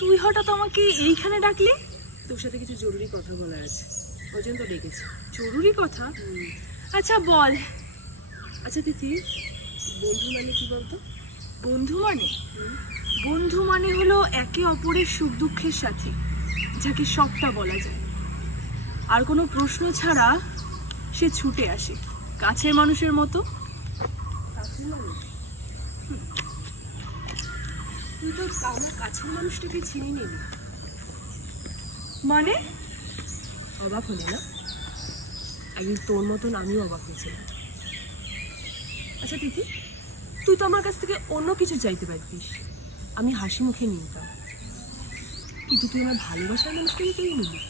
তুই হঠাৎ আমাকে এইখানে ডাকলি? তোর সাথে কিছু জরুরি কথা বলার আছে, ওই জন্য তো ডেকেছি। জরুরি কথা? আচ্ছা বল। আচ্ছা তিথি, বন্ধু মানে কি বলতো? বন্ধু মানে বন্ধু মানে হলো একে অপরের সুখ দুঃখের সাথী, যাকে সবটা বলা যায়। আর কোনো প্রশ্ন ছাড়া সে ছুটে আসে, কাছের মানুষের মতো। কাছের মানুষ? তুই তো আমার কাছের মানুষটাকে চিনি নিলি। মানে? অবাক হলি না? একদিন তোর মতন আমিও অবাক হয়েছিলাম। আচ্ছা তিথি, তুই তো আমার কাছ থেকে অন্য কিছু চাইতে পারতিস, আমি হাসি মুখে নিতাম। কিন্তু তুই আমার ভালোবাসার মানুষটাকে তুই নিলি।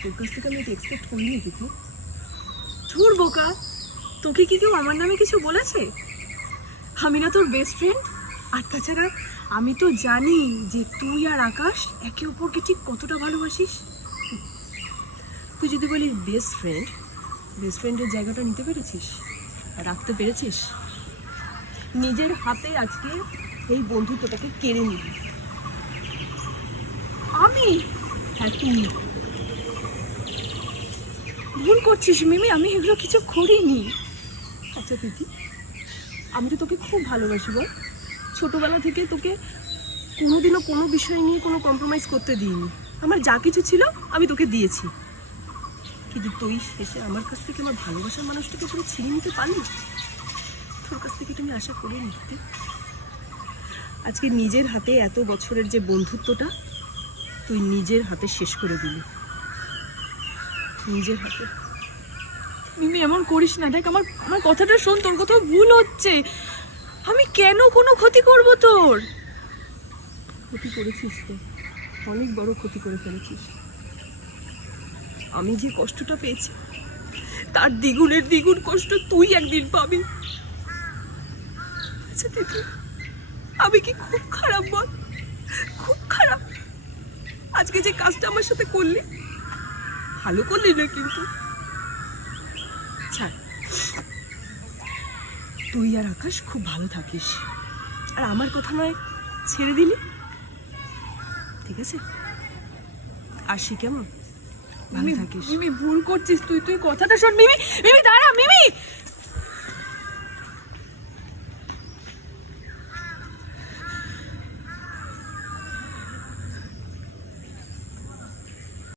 তোর কাছ থেকে আমি এটা এক্সপেক্ট করিনি তিথি। ধুর বোকা, তোকে কি কেউ আমার নামে কিছু বলেছে? আমি না তোর বেস্ট ফ্রেন্ড? আর তাছাড়া আমি তো জানি যে তুই আর আকাশ একে অপরকে ঠিক কতটা ভালোবাসিস। তুই যদি বলিস বেস্ট ফ্রেন্ডের জায়গাটা নিতে পেরেছিস, রাখতে পেরেছিস? নিজের হাতে আজকে এই বন্ধুত্বটাকে কেড়ে নিবি। আমি? হ্যাঁ তুই। ভুল করছিস মিমি, আমি এগুলো কিছু করিনি। আচ্ছা তিথি, আমি তো তোকে খুব ভালোবাসি বল। ছোটোবেলা থেকে তোকে কোনোদিনও কোনো বিষয় নিয়ে কোনো কম্প্রোমাইজ করতে দিইনি। আমার যা কিছু ছিল আমি তোকে দিয়েছি, কিন্তু তুই শেষে আমার কাছ থেকে আমার ভালোবাসার মানুষটাকে পুরো ছিনিয়ে নিতে পারলি। তোর কাছ থেকে তুমি আশা করে নিতে। আজকে নিজের হাতে এত বছরের যে বন্ধুত্বটা তুই নিজের হাতে শেষ করে দিলি। নিজের হাতে। মিমি এমন করিস না, দেখ আমার আমার কথাটা শোন, তোর কোথাও ভুল হচ্ছে। আমি কেন কোনো ক্ষতি করব তোর? ক্ষতি করেছিস তো, অনেক বড় ক্ষতি করে ফেলেছিস। আমি যে কষ্টটা পেয়েছি তার দ্বিগুণের দ্বিগুণ কষ্ট তুই একদিন পাবি। আচ্ছা দিদি, আমি কি খুব খারাপ বল? খুব খারাপ? আজকে যে কাজটা আমার সাথে করলি, ভালো করলি না কিন্তু। ছাড়, তুই আর আকাশ খুব ভালো থাকিস, আর আমার কথা নয় ছেড়ে দিলি, ঠিক আছে? আসি কেমন? ভালো থাকিস। মিমি ভুল করছিস তুই, তুই কথাটা শোন। মিমি, মিমি দাঁড়া মিমি।